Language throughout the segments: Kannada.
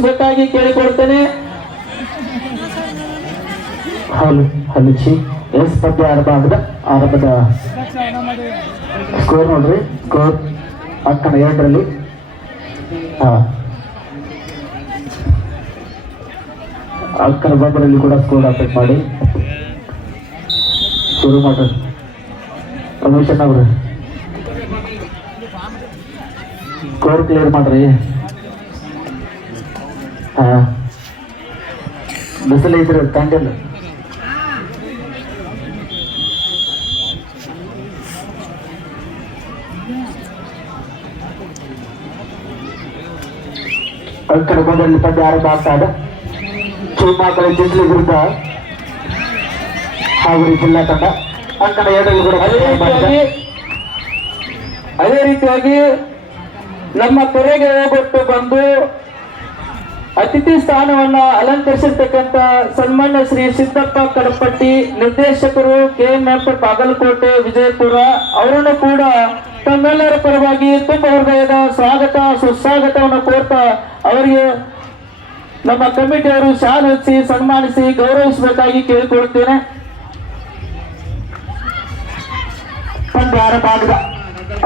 ಗೌರವಿಸಬೇಕಾಗಿ ಕೇಳಿಕೊಳ್ತೇನೆ. ಹಲಿಚಿ ಎಸ್ ಪದ್ಯ ಆರಂಭದ ಸ್ಕೋರ್ ನೋಡ್ರಿ. ಸ್ಕೋರ್ ಅಂಕಣ 2ರಲ್ಲಿ. ಅಂಕಣ 1ರಲ್ಲಿ ಕೂಡ ಸ್ಕೋರ್ ಅಪ್ಡೇಟ್ ಮಾಡಿ ಶುರು ಮಾಡ್ರಿ. ರಮೇಶನ್ ಅವ್ರು ಸ್ಕೋರ್ ಕ್ಲಿಯರ್ ಮಾಡ್ರಿ. ಬಿಸಿಲು ಐತ್ರಿ ತಂಡಿಲ್ಲ. ಅಂಕಣ 1ರಲ್ಲಿ ಪಂದ್ಯ ಆರಂಭ ಆಗ್ತಾ ಇದೆ. ಶಿವಮೊಗ್ಗ ಜಿಲ್ಲೆ ವಿರುದ್ಧ ಹಾವೇರಿ ಜಿಲ್ಲಾ ತಂಡ. ಅಂಕಣ 2ರಲ್ಲಿ ಕೂಡ ಅದೇ ರೀತಿಯಾಗಿ ನಮ್ಮ ಕೆರೆಗೆ ಹೋಗೊಟ್ಟು ಬಂದು ಅತಿಥಿ ಸ್ಥಾನವನ್ನ ಅಲಂಕರಿಸಿರ್ತಕ್ಕಂಥ ಸನ್ಮಾನ್ಯ ಶ್ರೀ ಸಿದ್ದಪ್ಪ ಕಡಪಟ್ಟಿ, ನಿರ್ದೇಶಕರು KMF ಬಾಗಲಕೋಟೆ ವಿಜಯಪುರ, ಅವರನ್ನು ಕೂಡ ತಮ್ಮೆಲ್ಲರ ಪರವಾಗಿ ತುಂಬ ಹೃದಯದ ಸ್ವಾಗತ ಸುಸ್ವಾಗತವನ್ನು ಕೋರ್ತಾ ಅವರಿಗೆ ನಮ್ಮ ಕಮಿಟಿಯವರು ಶಾಲು ಹಚ್ಚಿ ಸನ್ಮಾನಿಸಿ ಗೌರವಿಸಬೇಕಾಗಿ ಕೇಳಿಕೊಳ್ಳುತ್ತೇನೆ. ಪಂದ್ಯ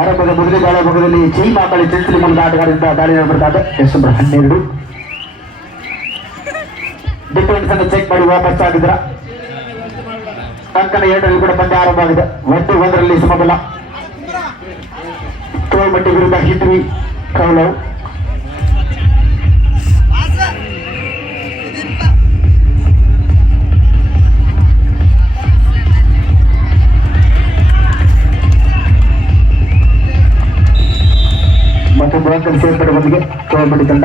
ಆರಂಭದ ಮೊದಲನೇ ದಾಳಿ ಭಾಗದಲ್ಲಿ ಚೀಮಾಕಳಿ ಚಿಂಚಲಿ ಮೂಲಕ ಆಟಗಾರರಿಂದ ದಾಳಿ ನಡೆಬರ್ತಾರೆ. ಎಷ್ಟು 12 ಡಿಫೆನ್ಸ್ ಅನ್ನು ಚೆಕ್ ಮಾಡಿ ವಾಪಸ್ ಆಗಿದ್ರ. ಅಂಕಣ 2ರಲ್ಲಿ ಕೂಡ ಪಂದ್ಯ ಆರಂಭ ಆಗಿದೆ. 1-1ರಲ್ಲಿ ಸಮಬಲ. ತೋಳ್ಮಟ್ಟಿ ವಿರುದ್ಧ ಹಿಟ್ವಿ ಕೌಲವ್. ಮತ್ತೊಂದು ಅಂಕಲ್ ಸೇರ್ಪಡೆ ಬಂದಿಗೆ ತೋಳ್ಮಟ್ಟಿ ತಂಡ.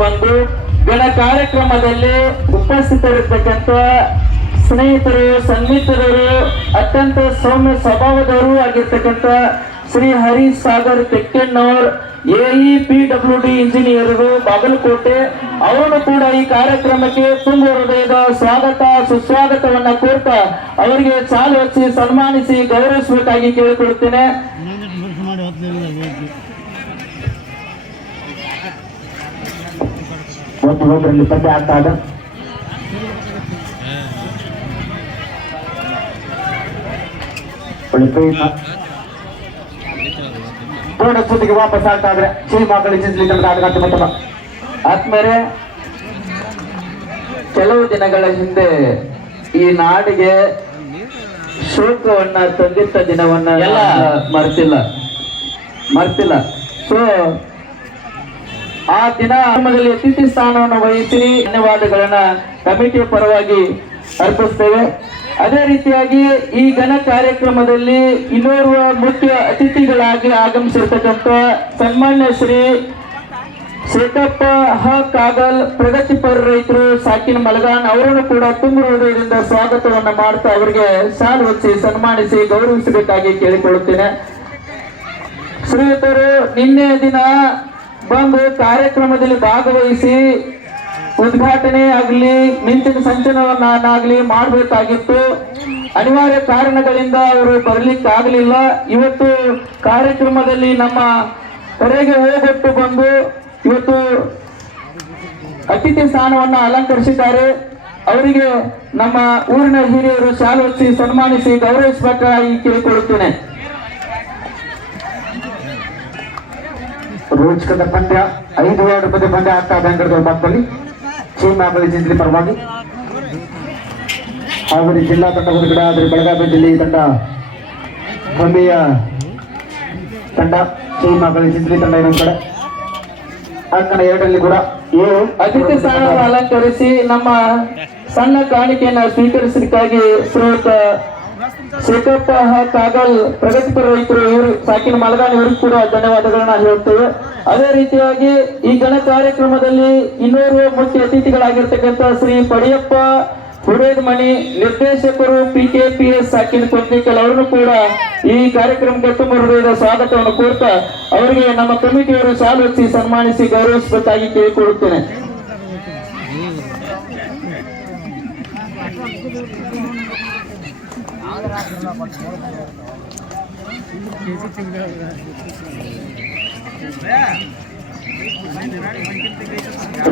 ಬಂದು ಗಣ ಕಾರ್ಯಕ್ರಮದಲ್ಲಿ ಉಪಸ್ಥಿತರಿರ್ತಕ್ಕಂಥ ಸ್ನೇಹಿತರು, ಸನ್ಮಿತರು, ಅತ್ಯಂತ ಸೌಮ್ಯ ಸ್ವಭಾವದವರು ಆಗಿರ್ತಕ್ಕಂಥ ಶ್ರೀ ಹರೀಶ್ ಸಾಗರ್ ತೆಕ್ಕಣ್ಣವ್ರ AEPWD ಇಂಜಿನಿಯರ್ ಬಾಗಲಕೋಟೆ, ಅವರನ್ನು ಕೂಡ ಈ ಕಾರ್ಯಕ್ರಮಕ್ಕೆ ತುಂಬ ಹೃದಯದ ಸ್ವಾಗತ ಸುಸ್ವಾಗತವನ್ನ ಕೋರ್ತಾ ಅವರಿಗೆ ಚಾಲು ಹಚ್ಚಿ ಸನ್ಮಾನಿಸಿ ಗೌರವಿಸಬೇಕಾಗಿ ಕೇಳಿಕೊಳ್ಳುತ್ತೇನೆ. ಒಂದರಲ್ಲಿ ಪಂದ್ಯ ಆಗ್ತಾ ಇದೆ. ಜೊತೆಗೆ ವಾಪಸ್ ಆಗ್ತಾ ಇದ್ರೆ ಶಿವಮೊಗ್ಗ ಚಿಂಚಲಿ ತಂಡದ ಆಟಗಾರ. ಆದ್ಮೇಲೆ ಕೆಲವು ದಿನಗಳ ಹಿಂದೆ ಈ ನಾಡಿಗೆ ಶೋಕವನ್ನ ತಂದಿದ್ದ ದಿನವನ್ನ ಎಲ್ಲ ಮರ್ತಿಲ್ಲ. ಸೊ ಆ ದಿನ ಕ್ರಮದಲ್ಲಿ ಅತಿಥಿ ಸ್ಥಾನವನ್ನು ವಹಿಸಿ ಧನ್ಯವಾದಗಳನ್ನ ಕಮಿಟಿಯ ಪರವಾಗಿ ಅರ್ಪಿಸ್ತೇವೆ. ಅದೇ ರೀತಿಯಾಗಿ ಈ ಘನ ಕಾರ್ಯಕ್ರಮದಲ್ಲಿ ಇನ್ನೋರ್ವ ಮುಖ್ಯ ಅತಿಥಿಗಳಾಗಿ ಆಗಮಿಸಿರ್ತಕ್ಕಂಥ ಸನ್ಮಾನ್ಯ ಶ್ರೀ ಶೇಖಪ್ಪ ಕಾಗಲ್, ಪ್ರಗತಿಪರ ರೈತರು ಸಾಕಿನ ಮಲಗಾನ್, ಅವರನ್ನು ಕೂಡ ತುಂಬ ಹೃದಯದಿಂದ ಸ್ವಾಗತವನ್ನ ಮಾಡ್ತಾ ಅವರಿಗೆ ಶಾಲು ಹಚ್ಚಿ ಸನ್ಮಾನಿಸಿ ಗೌರವಿಸಬೇಕಾಗಿ ಕೇಳಿಕೊಳ್ಳುತ್ತೇನೆ. ಶ್ರೀಯುತರು ನಿನ್ನೆ ದಿನ ಬಂದು ಕಾರ್ಯಕ್ರಮದಲ್ಲಿ ಭಾಗವಹಿಸಿ ಉದ್ಘಾಟನೆ ಆಗಲಿ ಮಿಂಚಿನ ಸಂಚಲನವನ್ನಾಗಲಿ ಮಾಡಬೇಕಾಗಿತ್ತು. ಅನಿವಾರ್ಯ ಕಾರಣಗಳಿಂದ ಅವರು ಬರಲಿಕ್ಕಾಗಲಿಲ್ಲ. ಇವತ್ತು ಕಾರ್ಯಕ್ರಮದಲ್ಲಿ ನಮ್ಮ ಹೊರಗೆ ಹೋಗೊಟ್ಟು ಬಂದು ಇವತ್ತು ಅತಿಥಿ ಸ್ಥಾನವನ್ನ ಅಲಂಕರಿಸಿದ್ದಾರೆ. ಅವರಿಗೆ ನಮ್ಮ ಊರಿನ ಹಿರಿಯರು ಶಾಲು ಹಚ್ಚಿ ಸನ್ಮಾನಿಸಿ ಗೌರವಿಸಬೇಕಾಗಿ ಕೇಳಿಕೊಳ್ಳುತ್ತೇನೆ. ರೋಚಕದ ಪಂದ್ಯ 5-2 ಪಂದ್ಯ ಆಗ್ತಾ ಬೆಂಗಳೂರು ಭಾಗದಲ್ಲಿ ಶಿವಮೊಗ್ಗ ಚಿಂಚಲಿ ಪರವಾಗಿ. ಹಾವೇರಿ ಜಿಲ್ಲಾ ತಂಡ ಒಂದು ಕಡೆ ಆದರೆ ಬೆಳಗಾವಿ ಜಿಲ್ಲೆ ತಂಡ ಬೊಂಬೆಯ ತಂಡ, ಶಿವಮೊಗ್ಗ ಚಿಂಚಲಿ ತಂಡ ಇನ್ನೊಂದು ಕಡೆ. ಅಂಕಣ 2ರಲ್ಲಿ ಕೂಡ ಅತಿಥಿ ಸ್ಥಾನವನ್ನು ಅಲಂಕರಿಸಿ ನಮ್ಮ ಸಣ್ಣ ಕಾಣಿಕೆಯನ್ನು ಸ್ವೀಕರಿಸಲಿಕ್ಕಾಗಿ ಶ್ರೀಯುತ ಶೇಖಪ್ಪ ಕಾಗಲ್, ಪ್ರಗತಿಪರ ರೈತರು, ಇವರು ಸಾಕಿನ ಮಲಗಾನ್, ಇವರಿಗೂ ಕೂಡ ಧನ್ಯವಾದಗಳನ್ನ ಹೇಳ್ತೇವೆ. ಅದೇ ರೀತಿಯಾಗಿ ಈ ಘನ ಕಾರ್ಯಕ್ರಮದಲ್ಲಿ ಇನ್ನೋರ್ವ ಮುಖ್ಯ ಅತಿಥಿಗಳಾಗಿರ್ತಕ್ಕಂಥ ಶ್ರೀ ಪಡಿಯಪ್ಪ ಹುಡೇದಮಣಿ, ನಿರ್ದೇಶಕರು PKPS ಸಾಕಿನ ಕೊಂತಿಕಲ್, ಅವರನ್ನು ಕೂಡ ಈ ಕಾರ್ಯಕ್ರಮಕ್ಕೆ ತುಂಬ ಹೃದಯದ ಸ್ವಾಗತವನ್ನು ಕೋರ್ತಾ ಅವರಿಗೆ ನಮ್ಮ ಕಮಿಟಿಯವರು ಶಾಲು ಹಚ್ಚಿ ಸನ್ಮಾನಿಸಿ ಗೌರವಿಸಬೇಕಾಗಿ ಕೇಳಿಕೊಳ್ಳುತ್ತೇನೆ.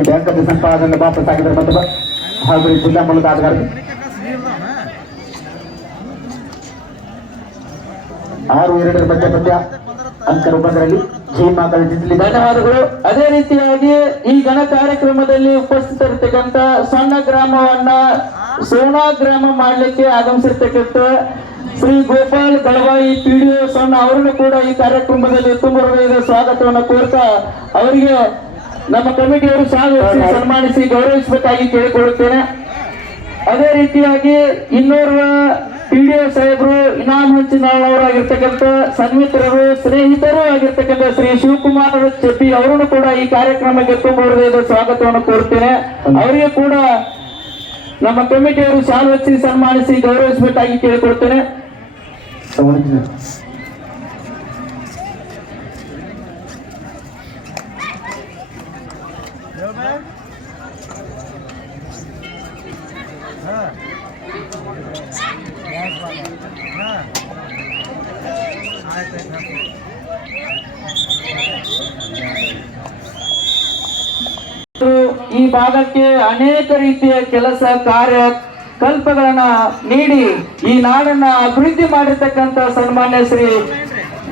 ಬ್ಯಾಂಕ್ ಸಂಪಾದನೆ ವಾಪಸ್ ಆಗಿದ್ದಾರೆ ಮತ್ತೊಬ್ಬ ಹಾಗೂ ಜಿಲ್ಲಾ ಮೂಲಕ ಆಟಗಾರರು 6-2 ಮಧ್ಯ ಪಂದ್ಯ ಅಂಕ ರೂಪದಲ್ಲಿ ಧನ್ಯವಾದಗಳು. ಅದೇ ರೀತಿಯಾಗಿ ಈ ಘನ ಕಾರ್ಯಕ್ರಮದಲ್ಲಿ ಉಪಸ್ಥಿತರಿರ್ತಕ್ಕಂಥ ಸಣ್ಣ ಗ್ರಾಮವನ್ನ ಸೋನಾ ಗ್ರಾಮ ಮಾಡಲಿಕ್ಕೆ ಆಗಮಿಸಿರ್ತಕ್ಕಂಥ ಶ್ರೀ ಗೋಪಾಲ್ ಗಳವಾಯಿ PDO ಸಣ್ಣ ಅವರನ್ನು ಕೂಡ ಈ ಕಾರ್ಯಕ್ರಮದಲ್ಲಿ ತುಂಬ ಹೃದಯದ ಸ್ವಾಗತವನ್ನು ಕೋರ್ತಾ ಅವರಿಗೆ ನಮ್ಮ ಕಮಿಟಿಯವರು ಸನ್ಮಾನಿಸಿ ಗೌರವಿಸಬೇಕಾಗಿ ಕೇಳಿಕೊಳ್ಳುತ್ತೇನೆ. ಅದೇ ರೀತಿಯಾಗಿ ಇನ್ನೋರ್ವ PDO ಸಾಹೇಬರು ಇನಾಮ್ ಹಂಚಿನವರಾಗಿರ್ತಕ್ಕಂಥ ಸನ್ಮಿತ್ರರು ಸ್ನೇಹಿತರು ಆಗಿರ್ತಕ್ಕಂಥ ಶ್ರೀ ಶಿವಕುಮಾರ್ ಚೆಪ್ಪಿ ಅವರನ್ನು ಕೂಡ ಈ ಕಾರ್ಯಕ್ರಮಕ್ಕೆ ತುಂಬ ಹೃದಯದ ಸ್ವಾಗತವನ್ನು ಕೋರುತ್ತೇನೆ. ಅವರಿಗೆ ಕೂಡ ನಮ್ಮ ಕಮಿಟಿಯವರು ಶಾಲು ಹಚ್ಚಿ ಸನ್ಮಾನಿಸಿ ಗೌರವಿಸಬೇಕಾಗಿ ಕೇಳಿಕೊಳ್ತೇನೆ. ಈ ಭಾಗಕ್ಕೆ ಅನೇಕ ರೀತಿಯ ಕೆಲಸ ಕಾರ್ಯ ಕಲ್ಪಗಳನ್ನ ನೀಡಿ ಈ ನಾಡನ್ನ ಅಭಿವೃದ್ಧಿ ಮಾಡಿರ್ತಕ್ಕಂಥ ಸನ್ಮಾನ್ಯ ಶ್ರೀ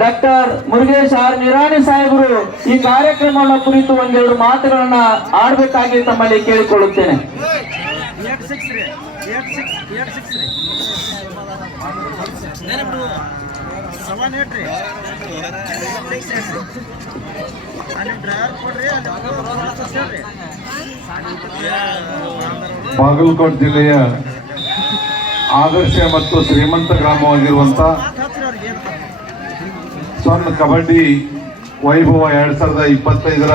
ಡಾಕ್ಟರ್ ಮುರುಗೇಶ್ ಆರ್ ನಿರಾಣಿ ಸಾಹೇಬರು ಈ ಕಾರ್ಯಕ್ರಮವನ್ನು ಕುರಿತು ಒಂದೆರಡು ಮಾತುಗಳನ್ನ ಆಡಬೇಕಾಗಿ ತಮ್ಮಲ್ಲಿ ಕೇಳಿಕೊಳ್ಳುತ್ತೇನೆ. ಬಾಗಲಕೋಟೆ ಜಿಲ್ಲೆಯ ಆದರ್ಶ ಮತ್ತು ಶ್ರೀಮಂತ ಗ್ರಾಮವಾಗಿರುವಂತಹ ಸ್ವರ್ಣ ಕಬಡ್ಡಿ ವೈಭವ 2025ರ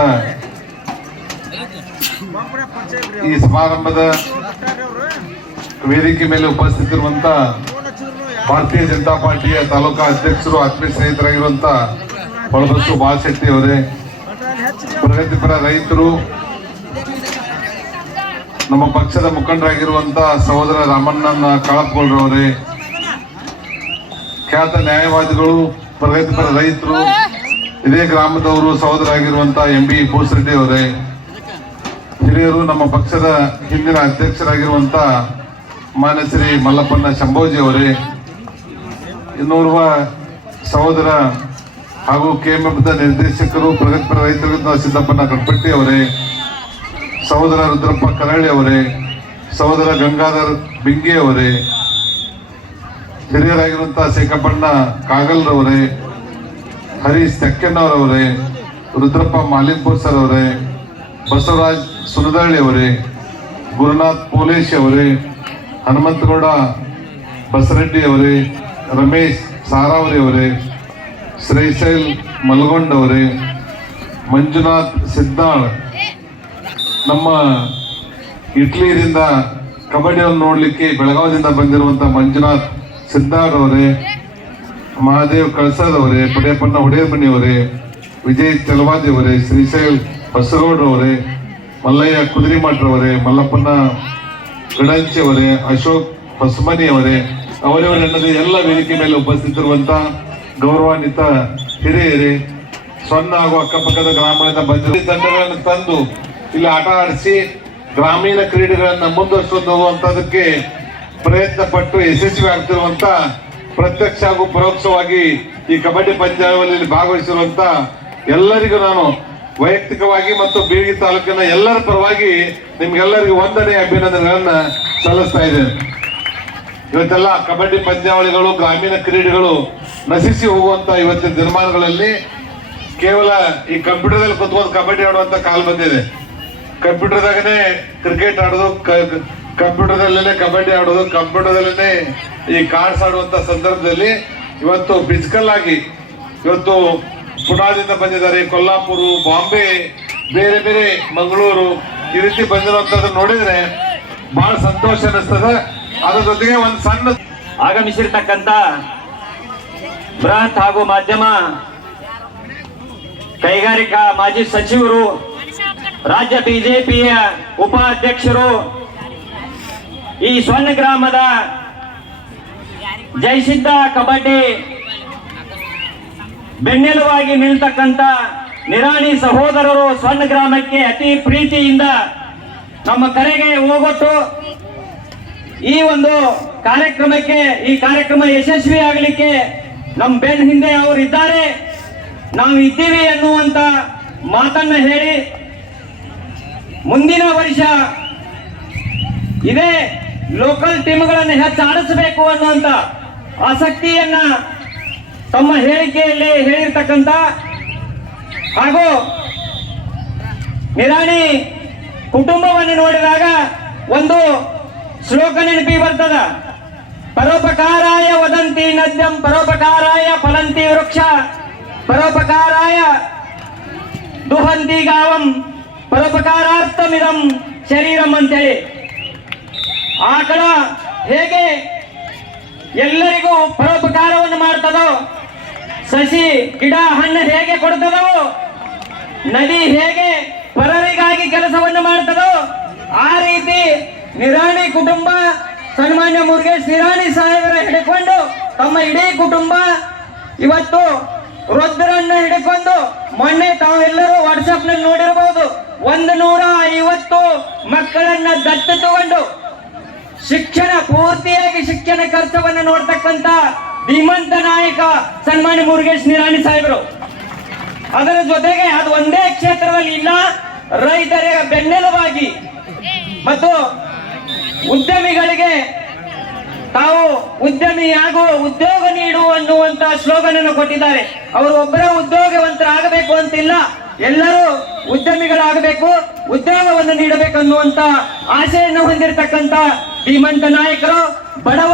ಈ ಸಮಾರಂಭದ ವೇದಿಕೆ ಮೇಲೆ ಉಪಸ್ಥಿತಿರುವಂತ ಭಾರತೀಯ ಜನತಾ ಪಾರ್ಟಿಯ ತಾಲೂಕಾ ಅಧ್ಯಕ್ಷರು ಆತ್ಮೀಯ ಸ್ನೇಹಿತರಾಗಿರುವಂತ ಹೊಳಬಸ್ಸು ಬಾಲಶೆಟ್ಟಿ ಅವರೇ, ಪ್ರಗತಿಪರ ರೈತರು, ನಮ್ಮ ಪಕ್ಷದ ಮುಖಂಡರಾಗಿರುವಂತ ಸಹೋದರ ರಾಮಣ್ಣನ ಕಾಳಪ್ಪಗೌಡರವರೇ, ಖ್ಯಾತ ನ್ಯಾಯವಾದಿಗಳು, ಪ್ರಗತಿಪರ ರೈತರು, ಇದೇ ಗ್ರಾಮದವರು ಸಹೋದರಾಗಿರುವಂತ MB ಭೂಸರೆಡ್ಡಿ ಅವರೇ, ಹಿರಿಯರು, ನಮ್ಮ ಪಕ್ಷದ ಹಿಂದಿನ ಅಧ್ಯಕ್ಷರಾಗಿರುವಂತ ಮಾನ್ಯ ಶ್ರೀ ಮಲ್ಲಪ್ಪನ ಶಂಭೋಜಿ ಅವರೇ, ಇನ್ನೋರ್ವ ಸಹೋದರ ಹಾಗೂ KMFದ ನಿರ್ದೇಶಕರು, ಪ್ರಗತಿಪರ ರೈತರಿಂದ ಸಿದ್ದಪ್ಪನ ಕಟ್ಪಟ್ಟಿ ಅವರೇ, ಸಹೋದರ ರುದ್ರಪ್ಪ ಕರಳ್ಳಿ ಅವರೇ, ಸಹೋದರ ಗಂಗಾಧರ್ ಬಿಂಗಿ ಅವರೇ, ಹಿರಿಯರಾಗಿರುವಂತಹ ಶೇಖಪ್ಪಣ್ಣ ಕಾಗಲ್ರವರೇ, ಹರೀಶ್ ತೆಕ್ಕಣ್ಣವರವರೇ, ರುದ್ರಪ್ಪ ಮಾಲಿನ್ಪುರ್ ಸರ್ ಅವರೇ, ಬಸವರಾಜ್ ಸುನದಳ್ಳಿ ಅವರೇ, ಗುರುನಾಥ್ ಪೋಲೇಶ್ ಅವರೇ, ಹನುಮಂತಗೌಡ ಬಸರೆಡ್ಡಿ ಅವರೇ, ರಮೇಶ್ ಸಾರಾವರಿ ಅವರೇ, ಶ್ರೀಶೈಲ್ ಮಲ್ಗೊಂಡ್ ಅವರೇ, ಮಂಜುನಾಥ್ ಸಿದ್ದಾಳ್, ನಮ್ಮ ಇಟ್ಲಿಯಿಂದ ಕಬಡ್ಡಿಯನ್ನು ನೋಡಲಿಕ್ಕೆ ಬೆಳಗಾವಿಯಿಂದ ಬಂದಿರುವಂತಹ ಮಂಜುನಾಥ್ ಸಿದ್ದಾಳ್ ಅವರೇ, ಮಹಾದೇವ್ ಕಳಸದ್ ಅವರೇ, ಪಡೆಯಪ್ಪಣ್ಣ ಹೊಡೆಯಮನಿ ಅವರೇ, ವಿಜಯ್ ತೆಲವಾದಿ ಅವರೇ, ಶ್ರೀಶೈಲ್ ಬಸಗೌಡ್ರವರೇ, ಮಲ್ಲಯ್ಯ ಕುದುರಿಮಠರವರೇ, ಮಲ್ಲಪ್ಪನ ಗಡಂಚಿ ಅವರೇ, ಅಶೋಕ್ ಹೊಸಮನಿ ಅವರೇ, ಅವರವರೆನ್ನದೇ ಎಲ್ಲ ವೇದಿಕೆ ಮೇಲೆ ಉಪಸ್ಥಿತಿರುವಂತ ಗೌರವಾನ್ವಿತ ಹಿರಿಯರೇ, ಸೊನ್ನ ಹಾಗೂ ಅಕ್ಕಪಕ್ಕದ ಗ್ರಾಮಗಳಿಂದ ಬಂದಿರುವ ತಂಡಗಳನ್ನು ತಂದು ಇಲ್ಲಿ ಆಟ ಆಡಿಸಿ ಗ್ರಾಮೀಣ ಕ್ರೀಡೆಗಳನ್ನ ಮುಂದುವರಿಸಿಕೊಂಡು ಹೋಗುವಂತದಕ್ಕೆ ಪ್ರಯತ್ನ ಪಟ್ಟು ಯಶಸ್ವಿ ಆಗ್ತಿರುವಂತ ಪ್ರತ್ಯಕ್ಷ ಹಾಗೂ ಪರೋಕ್ಷವಾಗಿ ಈ ಕಬಡ್ಡಿ ಪಂದ್ಯಾವಳಿಯಲ್ಲಿ ಭಾಗವಹಿಸಿರುವಂತ ಎಲ್ಲರಿಗೂ ನಾನು ವೈಯಕ್ತಿಕವಾಗಿ ಮತ್ತು ಬೀಳಗಿ ತಾಲೂಕಿನ ಎಲ್ಲರ ಪರವಾಗಿ ನಿಮ್ಗೆಲ್ಲರಿಗೂ ವಂದನೆ ಅಭಿನಂದನೆಗಳನ್ನ ಸಲ್ಲಿಸ್ತಾ ಇದ್ದೇನೆ. ಇವತ್ತೆಲ್ಲ ಕಬಡ್ಡಿ ಪಂದ್ಯಾವಳಿಗಳು, ಗ್ರಾಮೀಣ ಕ್ರೀಡೆಗಳು ನಶಿಸಿ ಹೋಗುವಂತ ಇವತ್ತಿನ ದಿನಮಾನಗಳಲ್ಲಿ ಕೇವಲ ಈ ಕಂಪ್ಯೂಟರ್ದಲ್ಲಿ ಕುತ್ಕೊಂಡು ಕಬಡ್ಡಿ ಆಡುವಂತ ಕಾಲ ಬಂದಿದೆ. ಕಂಪ್ಯೂಟರ್ದಾಗನೇ ಕ್ರಿಕೆಟ್ ಆಡೋದು, ಕಂಪ್ಯೂಟರ್ದಲ್ಲೇ ಕಬಡ್ಡಿ ಆಡೋದು, ಕಂಪ್ಯೂಟರ್ದಲ್ಲೇ ಈ ಕಾರ್ಡ್ಸ್ ಆಡುವಂತ ಸಂದರ್ಭದಲ್ಲಿ ಇವತ್ತು ಫಿಸಿಕಲ್ ಆಗಿ ಇವತ್ತು ಪುಣಾದಿಂದ ಬಂದಿದ್ದಾರೆ, ಕೊಲ್ಲಾಪುರ, ಬಾಂಬೆ, ಬೇರೆ ಬೇರೆ ಮಂಗಳೂರು, ಈ ರೀತಿ ಬಂದಿರುವಂತದ್ದು ನೋಡಿದ್ರೆ ಬಹಳ ಸಂತೋಷ ಅನಿಸ್ತದೆ. ಅದ್ರ ಜೊತೆಗೆ ಒಂದು ಸಣ್ಣ ಆಗಮಿಸಿರ್ತಕ್ಕಂಥ ಬೃಹತ್ ಹಾಗೂ ಮಾಧ್ಯಮ ಕೈಗಾರಿಕಾ ಮಾಜಿ ಸಚಿವರು, ರಾಜ್ಯ ಬಿಜೆಪಿಯ ಉಪಾಧ್ಯಕ್ಷರು, ಈ ಸ್ವರ್ಣ ಗ್ರಾಮದ ಜಯಸಿದ್ಧ ಕಬಡ್ಡಿ ಬೆನ್ನೆಲುವಾಗಿ ನಿಲ್ತಕ್ಕಂಥ ನಿರಾಣಿ ಸಹೋದರರು ಸ್ವರ್ಣ ಗ್ರಾಮಕ್ಕೆ ಅತಿ ಪ್ರೀತಿಯಿಂದ ನಮ್ಮ ಕರೆಗೆ ಹೋಗೊಟ್ಟು ಈ ಒಂದು ಕಾರ್ಯಕ್ರಮಕ್ಕೆ ಈ ಕಾರ್ಯಕ್ರಮ ಯಶಸ್ವಿ ಆಗಲಿಕ್ಕೆ ನಮ್ಮ ಬೆನ್ನ ಹಿಂದೆ ಅವರು ಇದ್ದಾರೆ, ನಾವು ಇದ್ದೀವಿ ಅನ್ನುವಂತ ಮಾತನ್ನ ಹೇಳಿ ಮುಂದಿನ ವರ್ಷ ಇದೇ ಲೋಕಲ್ ಟೀಮ್ಗಳನ್ನು ಹೆಚ್ಚು ಆಡಿಸಬೇಕು ಅನ್ನುವಂತ ಆಸಕ್ತಿಯನ್ನ ತಮ್ಮ ಹೇಳಿಕೆಯಲ್ಲಿ ಹೇಳಿರ್ತಕ್ಕಂಥ ಹಾಗೂ ನಿರಾಣಿ ಕುಟುಂಬವನ್ನು ನೋಡಿದಾಗ ಒಂದು ಶ್ಲೋಕ ನೆನಪಿ ಬರ್ತದ. ಪರೋಪಕಾರಾಯ ವದಂತಿ ನದ್ಯಂ ಪರೋಪಕಾರಾಯ ಫಲಂತಿ ವೃಕ್ಷ ಪರೋಪಕಾರಾಯ ದುಹಂತಿ ಗಾವಂ ಪರೋಪಕಾರಾರ್ಥಮಿದಂ ಶರೀರಂ ಅಂತೇಳಿ. ಆಕಳ ಹೇಗೆ ಎಲ್ಲರಿಗೂ ಪರೋಪಕಾರವನ್ನು ಮಾಡ್ತದೋ, ಸಸಿ ಗಿಡ ಹಣ್ಣು ಹೇಗೆ ಕೊಡ್ತದೋ, ನದಿ ಹೇಗೆ ಪರರಿಗಾಗಿ ಕೆಲಸವನ್ನು ಮಾಡ್ತದೋ, ಆ ರೀತಿ ನಿರಾಣಿ ಕುಟುಂಬ ಸನ್ಮಾನ್ಯ ಮುರುಗೇಶ್ ನಿರಾಣಿ ಸಾಹೇಬರ ಹಿಡ್ಕೊಂಡು ತಮ್ಮ ಇಡೀ ಕುಟುಂಬ ಇವತ್ತು ರುದ್ರನ್ನ ಹಿಡ್ಕೊಂಡು ಮೊನ್ನೆ ತಾವೆಲ್ಲರೂ ವಾಟ್ಸಪ್ ನಲ್ಲಿ ನೋಡಿರಬಹುದು 150 ಮಕ್ಕಳನ್ನ ದತ್ತು ತಗೊಂಡು ಶಿಕ್ಷಣ ಪೂರ್ತಿಯಾಗಿ ಶಿಕ್ಷಣ ಖರ್ಚವನ್ನು ನೋಡ್ತಕ್ಕಂತ ಧೀಮಂತ ನಾಯಕ ಸನ್ಮಾನ್ಯ ಮುರುಗೇಶ್ ನಿರಾಣಿ ಸಾಹೇಬರು. ಅದರ ಜೊತೆಗೆ ಅದು ಒಂದೇ ಕ್ಷೇತ್ರದಲ್ಲಿ ಇಲ್ಲ, ರೈತರ ಬೆನ್ನೆಲುಬಾಗಿ ಮತ್ತು ಉದ್ಯಮಿಗಳಿಗೆ ತಾವು ಉದ್ಯಮಿಯಾಗುವ ಉದ್ಯೋಗ ನೀಡು ಅನ್ನುವಂತ ಸ್ಲೋಗನ್ ಅನ್ನು ಕೊಟ್ಟಿದ್ದಾರೆ. ಅವರು ಒಬ್ಬರ ಉದ್ಯೋಗವಂತರಾಗಬೇಕು ಅಂತಿಲ್ಲ, ಎಲ್ಲರೂ ಉದ್ಯಮಿಗಳಾಗಬೇಕು, ಉದ್ಯೋಗವನ್ನು ನೀಡಬೇಕು ಅನ್ನುವಂತ ಆಶೆಯನ್ನು ಹೊಂದಿರತಕ್ಕಂತ ಧೀಮಂತ ನಾಯಕರು ಬಡವ